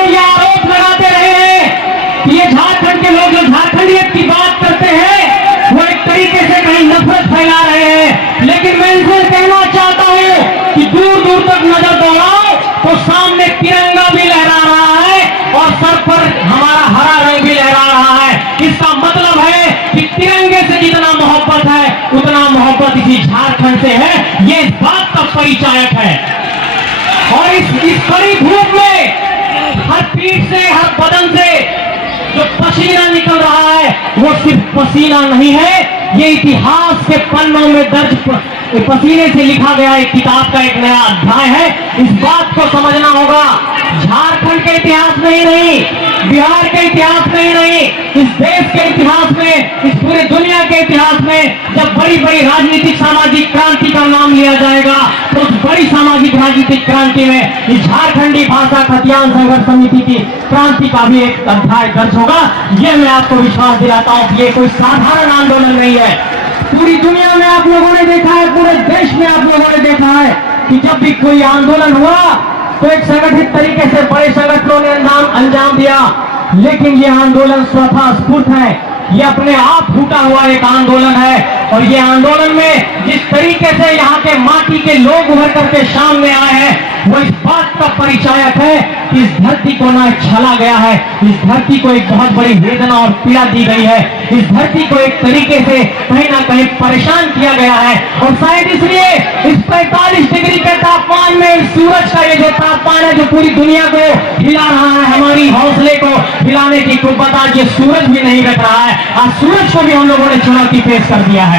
हमें यह आरोप लगाते रहे हैं कि ये झारखंड के लोग जो झारखंडियत की बात करते हैं वो एक तरीके से कहीं नफरत फैला रहे हैं। लेकिन मैं इनसे कहना चाहता हूं कि दूर दूर तक नजर दौड़ाओ तो सामने तिरंगा भी लहरा रहा है और सर पर हमारा हरा रंग भी लहरा रहा है। इसका मतलब है कि तिरंगे से जितना मोहब्बत है उतना मोहब्बत इसी झारखंड से है। ये इस बात का परिचायक है। और इस कड़ी धूप में हर पीठ से हर बदन से जो पसीना निकल रहा है वो सिर्फ पसीना नहीं है, ये इतिहास के पन्नों में दर्ज पसीने से लिखा गया एक किताब का एक नया अध्याय है। इस बात को समझना होगा। झारखंड के इतिहास में ही नहीं, बिहार के इतिहास में ही नहीं, इस देश के इतिहास में, इस पूरे दुनिया के इतिहास में जब बड़ी बड़ी राजनीतिक सामाजिक क्रांति का नाम लिया जाएगा तो उस बड़ी सामाजिक राजनीतिक क्रांति में इस झारखंडी भाषा खतियान संघर्ष समिति की क्रांति का भी एक अध्याय दर्ज होगा। ये मैं आपको विश्वास दिलाता हूँ कि ये कोई साधारण आंदोलन नहीं है। पूरी दुनिया में आप लोगों ने देखा है, पूरे देश में आप लोगों ने देखा है कि जब भी कोई आंदोलन हुआ तो एक संगठित तरीके से बड़े संगठनों ने अंजाम दिया। लेकिन ये आंदोलन स्वतः स्फूर्त है, ये अपने आप फूटा हुआ एक आंदोलन है। और ये आंदोलन में जिस तरीके से यहाँ के माटी के लोग उभर करके सामने आए हैं वो इस बात का परिचायक है कि इस धरती को ना छला गया है, इस धरती को एक बहुत बड़ी वेदना और पीड़ा दी गई है, इस धरती को एक तरीके से कहीं ना कहीं परेशान किया गया है। और शायद इसलिए इस 45 डिग्री के तापमान में सूरज का ये जो तापमान है जो पूरी दुनिया को हिला रहा है, हमारी हौसले को हिलाने की कुव्वत आज ये सूरज भी नहीं रख रहा है। आज सूरज को भी हम लोगों ने चुनौती पेश कर दिया है।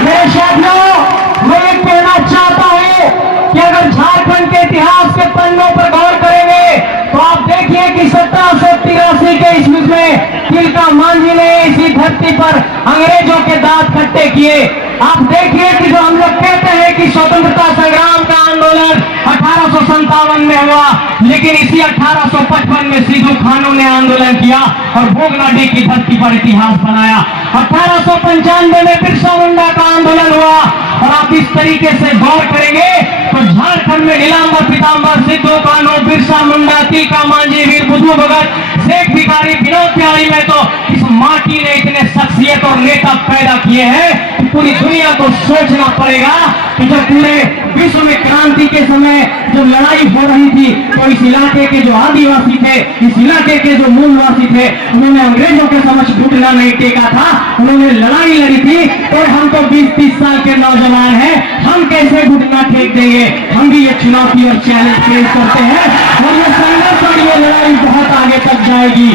मेरे साथियों, मैं ये कहना चाहता हूं कि अगर झारखंड के इतिहास के पन्नों पर गौर करेंगे तो आप देखिए कि 1783 के ईस्वी में तिलका मांझी ने इसी धरती पर अंग्रेजों के दांत खट्टे किए। आप देखिए कि जो हम लोग कहते हैं कि स्वतंत्रता संग्राम का आंदोलन 1857 में हुआ, लेकिन इसी 1855 में सिद्धू कानू ने आंदोलन किया और भोगनाडी की धरती पर इतिहास बनाया। 1895 में बिरसा मुंडा का आंदोलन हुआ। और आप इस तरीके से गौर करेंगे तो झारखंड में नीलांबर पीतांबर, सिद्धू कानू, बिरसा मुंडा, तिलका मांझी, वीर बुद्धू भगत, शेख भिखारी, विनोद बिहारी में तो इस माटी ने इतने शख्सियत और नेता पैदा किए हैं कि पूरी दुनिया को सोचना पड़ेगा कि जब पूरे विश्व में क्रांति के समय जब लड़ाई हो रही थी तो इस इलाके के जो आदिवासी थे, इस इलाके के जो मूलवासी थे, उन्होंने अंग्रेजों के समक्ष घुटना नहीं टेका था, उन्होंने लड़ाई लड़ी थी। तो हम तो 20-30 साल के नौजवान हैं, हम कैसे घुटना टेक देंगे? हम भी ये चुनौती और चैलेंज पेश करते हैं और ये संघर्ष और ये लड़ाई बहुत आगे तक जाएगी।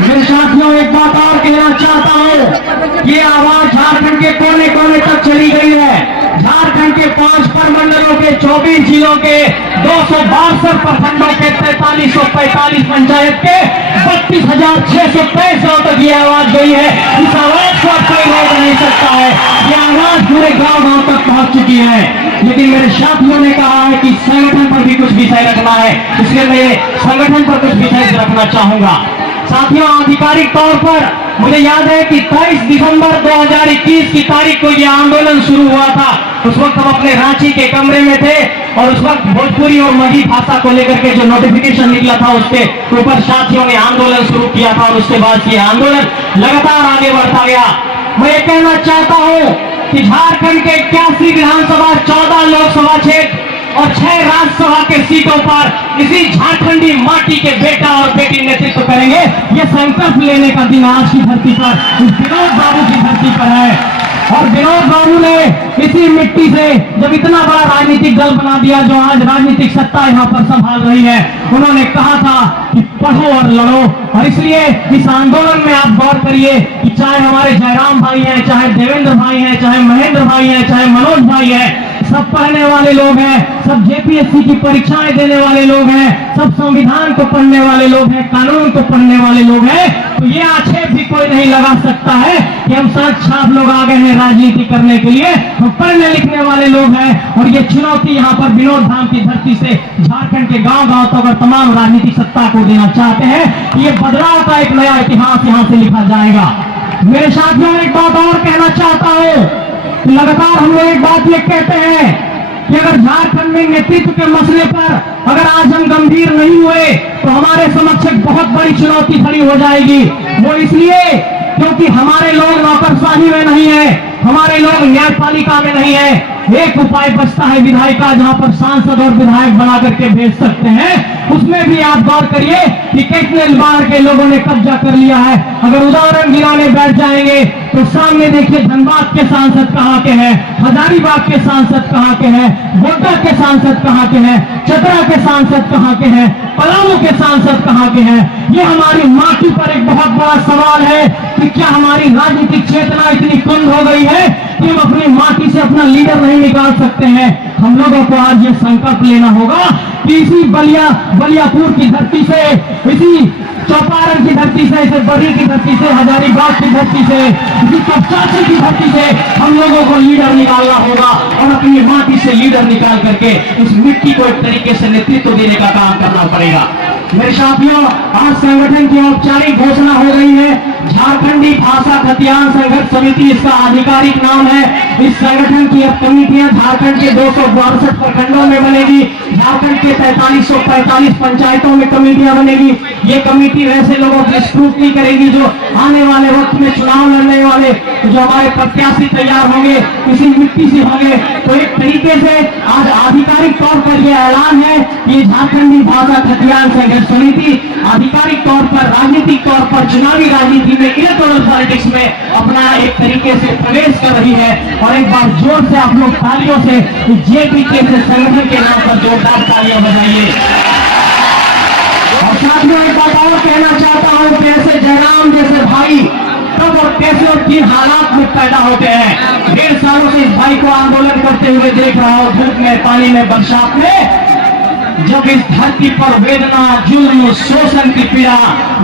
मेरे साथियों, एक बात और कहना चाहता हूँ, ये आवाज झारखंड के कोने कोने तक चली गई है। झारखंड के 5 प्रमंडलों के 24 जिलों के 262 प्रखंडों के 4345 पंचायत के 32,665 तक ये आवाज गई है। इस आवाज को अब कोई रोक नहीं सकता है। ये आवाज पूरे गांव-गांव तक पहुंच चुकी है। लेकिन मेरे साथियों ने कहा है कि संगठन पर भी कुछ विषय रखना है, इसलिए मैं संगठन पर कुछ विषय रखना चाहूंगा। साथियों, आधिकारिक तौर पर मुझे याद है कि 23 दिसंबर 2021 की तारीख को यह आंदोलन शुरू हुआ था। उस वक्त हम अपने रांची के कमरे में थे और उस वक्त भोजपुरी और मगही भाषा को लेकर के जो नोटिफिकेशन निकला था उसके ऊपर साथियों ने आंदोलन शुरू किया था और उसके बाद ये आंदोलन लगातार आगे बढ़ता गया। मैं ये कहना चाहता हूँ कि झारखंड के 81 विधानसभा, 14 लोकसभा क्षेत्र और 6 राज्यसभा के सीटों पर इसी झारखंडी माटी के बेटा और बेटी नेतृत्व करेंगे। ये संकल्प लेने का दिन आज की धरती पर, इस विनोद बाबू की धरती पर है। और विनोद बाबू ने इसी मिट्टी से जब इतना बड़ा राजनीतिक दल बना दिया जो आज राजनीतिक सत्ता यहाँ पर संभाल रही है, उन्होंने कहा था कि पढ़ो और लड़ो। और इसलिए इस आंदोलन में आप गौर करिए कि चाहे हमारे जयराम भाई हैं, चाहे देवेंद्र भाई हैं, चाहे महेंद्र भाई हैं, चाहे मनोज भाई हैं, सब पढ़ने वाले लोग हैं, सब जेपीएससी की परीक्षाएं देने वाले लोग हैं, सब संविधान को पढ़ने वाले लोग हैं, कानून को पढ़ने वाले लोग हैं। तो ये आक्षेप भी कोई नहीं लगा सकता है कि हम सच छाप लोग आ गए हैं राजनीति करने के लिए। हम पढ़ने लिखने वाले लोग हैं और ये चुनौती यहाँ पर विनोद धाम की धरती से झारखंड के गांव-गांव तक और तमाम राजनीतिक सत्ता को देना चाहते हैं कि ये बदलाव का एक नया इतिहास यहाँ से लिखा जाएगा। मेरे साथियों, एक बात और कहना चाहता हूँ, लगातार हम लोग एक बात ये कहते हैं कि अगर झारखंड में नेतृत्व के मसले पर अगर आज हम गंभीर नहीं हुए तो हमारे समक्ष एक बहुत बड़ी चुनौती खड़ी हो जाएगी। वो इसलिए क्योंकि हमारे लोग नौकरशाही में नहीं है, हमारे लोग न्यायपालिका में नहीं है। एक उपाय बचता है विधायिका, जहां पर सांसद और विधायक बना करके भेज सकते हैं। उसमें भी आप गौर करिए कि कितने बार के लोगों ने कब्जा कर लिया है। अगर उदाहरण गिनाने बैठ जाएंगे तो सामने देखिए धनबाद के सांसद कहां के हैं, हजारीबाग के सांसद कहां के हैं, गोड्डा के सांसद कहां के हैं, चतरा के सांसद कहां के हैं, पलामू के सांसद कहां के हैं। ये हमारी माटी पर एक बहुत बड़ा सवाल है कि क्या हमारी राजनीतिक चेतना इतनी कुंद हो गई है कि हम अपनी माटी से अपना लीडर नहीं निकाल सकते हैं। हम लोगों को आज ये संकल्प लेना होगा कि इसी बलियापुर की धरती से, इसी चौपारण की धरती से, इसे बड़ी की धरती से, हजारीबाग की धरती से, इसी कपचाची की धरती से हम लोगों को लीडर निकालना होगा और अपनी माटी से लीडर निकाल करके उस मिट्टी को एक तरीके से नेतृत्व देने का काम करना पड़ेगा। मेरे साथियों, आज संगठन की औपचारिक घोषणा हो रही है। झारखंडी भाषा खतियान संघर्ष समिति इसका आधिकारिक नाम है। इस संगठन की अब कमेटियां झारखंड के 262 प्रखंडों में बनेगी। झारखंड के 4345 पंचायतों में कमेटियां बनेगी। ये कमेटी वैसे लोगों की स्क्रूटनी करेगी जो आने वाले वक्त में चुनाव लड़ने वाले जो हमारे प्रत्याशी तैयार होंगे किसी मिट्टी से होंगे। तो एक तरीके से आज आधिकारिक तौर पर यह ऐलान है कि झारखंडी भाषा खतियान संघर्ष समिति आधिकारिक तौर पर, राजनीतिक तौर पर, चुनावी राजनीति में, इलेक्टोरल पॉलिटिक्स में अपना एक तरीके से प्रवेश कर रही है। और एक बार जोर से आप लोग तालियों से जेपीके से संगठन के नाम पर जोरदार तालियां बजाइए। और साथियों, एक बात और कहना चाहता हूं कि ऐसे जयराम जैसे भाई कब और कैसे और किन हालात में पैदा होते हैं। 1.5 सालों से इस भाई को आंदोलन करते हुए देख रहा हूं, धूप में, पानी में, बरसात में। जब इस धरती पर वेदना, जुल्म, शोषण की पीड़ा,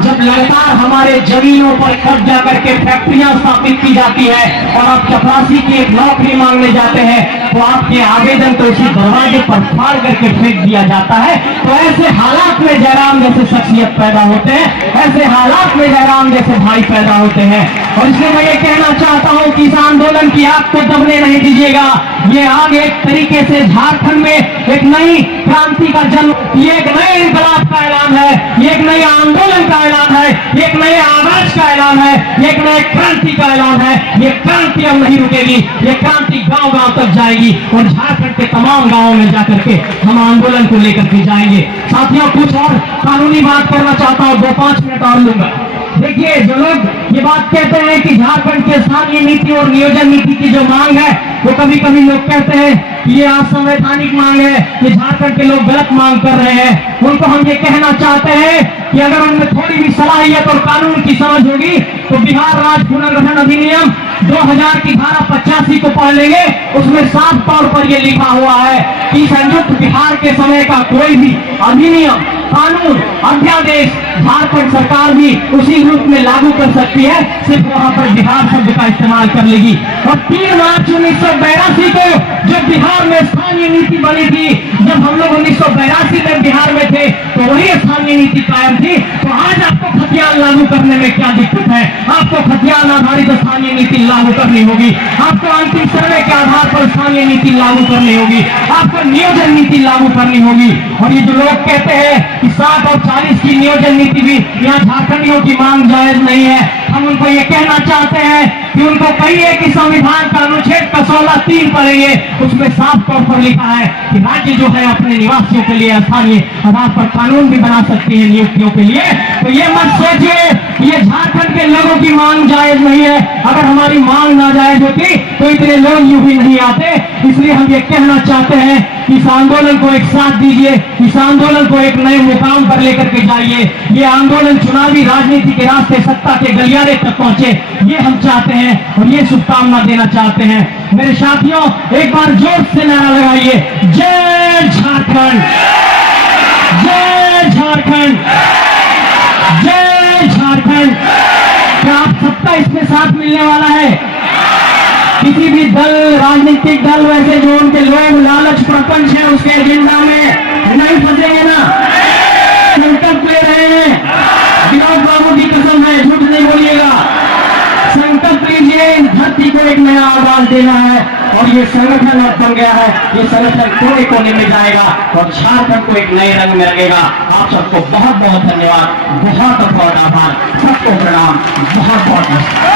जब लगातार हमारे जमीनों पर कब्जा करके फैक्ट्रियां स्थापित की जाती है और आप चपरासी की एक नौकरी मांगने जाते हैं तो आपके आवेदन को उसी दरवाजे पर फाड़ करके फेंक दिया जाता है। तो ऐसे हालात में जयराम जैसे शख्सियत पैदा होते हैं, ऐसे हालात में जयराम जैसे भाई पैदा होते हैं। और इसलिए मैं ये कहना चाहता हूं कि इस आंदोलन की आग को दबने नहीं दीजिएगा। ये आग एक तरीके से झारखंड में एक नई क्रांति का जन्म, ये एक नए इंकलाब का ऐलान है, ये एक नए आंदोलन का ऐलान है, ये एक नए आवाज का ऐलान है, ये एक नए क्रांति का ऐलान है। ये क्रांति अब नहीं रुकेगी, ये क्रांति गांव गांव तक जाएगी और झारखंड के तमाम गांवों में जाकर के हम आंदोलन को लेकर के जाएंगे। साथियों, कुछ और कानूनी बात करना चाहता हूं, 2-5 मिनट और लूंगा। देखिए, जो लोग ये बात कहते हैं कि झारखंड के स्थानीय नीति और नियोजन नीति की जो मांग है, वो कभी कभी लोग कहते हैं कि ये असंवैधानिक मांग है, ये झारखंड के लोग गलत मांग कर रहे हैं। उनको हम ये कहना चाहते हैं कि अगर उनमें थोड़ी भी सलाहियत और कानून की समझ होगी तो बिहार राज्य पुनर्गठन अधिनियम 2000 की धारा 85 को पढ़ लेंगे। उसमें साफ तौर पर यह लिखा हुआ है कि संयुक्त बिहार के समय का कोई भी अधिनियम, कानून, अध्यादेश झारखंड सरकार भी उसी रूप में लागू कर सकती है, सिर्फ वहां पर बिहार शब्द का इस्तेमाल कर लेगी। और 3 मार्च 1982 को जब बिहार में स्थानीय नीति बनी थी, जब हम लोग 1982 में बिहार में थे तो वही स्थानीय नीति कायम थी। तो आज आपको खतियान लागू करने में क्या दिक्कत है? आपको खतियान आधारित स्थानीय नीति लागू करनी होगी, आपको अंतिम सर्वे के आधार पर स्थानीय नीति लागू करनी होगी, आपको नियोजन नीति लागू करनी होगी। और ये जो लोग कहते हैं कि 60 और 40 की नियोजन नीति भी यहाँ झारखंडियों की मांग जायज नहीं है, हम उनको ये कहना चाहते हैं कि उनको कहिए कि संविधान का अनुच्छेद 16(3) पढ़ेंगे। उसमें साफ तौर पर लिखा है कि राज्य जो है अपने निवासियों के लिए स्थानीय आधार पर कानून भी बना सकती है नियुक्तियों के लिए। तो ये मत सोचिए ये झारखंड के लोगों की मांग जायज नहीं है। अगर हमारी मांग नाजायज होती तो इतने लोग यूं ही नहीं आते। इसलिए हम ये कहना चाहते हैं कि इस आंदोलन को एक साथ दीजिए, इस आंदोलन को एक नए मुकाम पर लेकर के जाइए। ये आंदोलन चुनावी राजनीति के रास्ते सत्ता के गलियारे तक पहुंचे, ये हम चाहते हैं और ये शुभकामना देना चाहते हैं। मेरे साथियों, एक बार जोर से नारा लगाइए, जय झारखंड, जय झारखंड, जय झारखंड। क्या आप सबका इसमें साथ मिलने वाला है? किसी भी दल, राजनीतिक दल वैसे जो उनके लोग लालच प्रपंच है उसके एजेंडा में नहीं फंसेंगे ना? संकल्प ले रहे हैं, विनोद बाबू की कसम है, झूठ नहीं बोलिएगा। संकल्प लीजिए, इस धरती को एक नया आवाज देना है। और ये संगठन अब बन गया है। ये संगठन कोने कोने में जाएगा और झारखंड को एक नए रंग में लगेगा। आप सबको बहुत बहुत धन्यवाद, बहुत बहुत आभार, सबको प्रणाम, बहुत बहुत नमस्कार।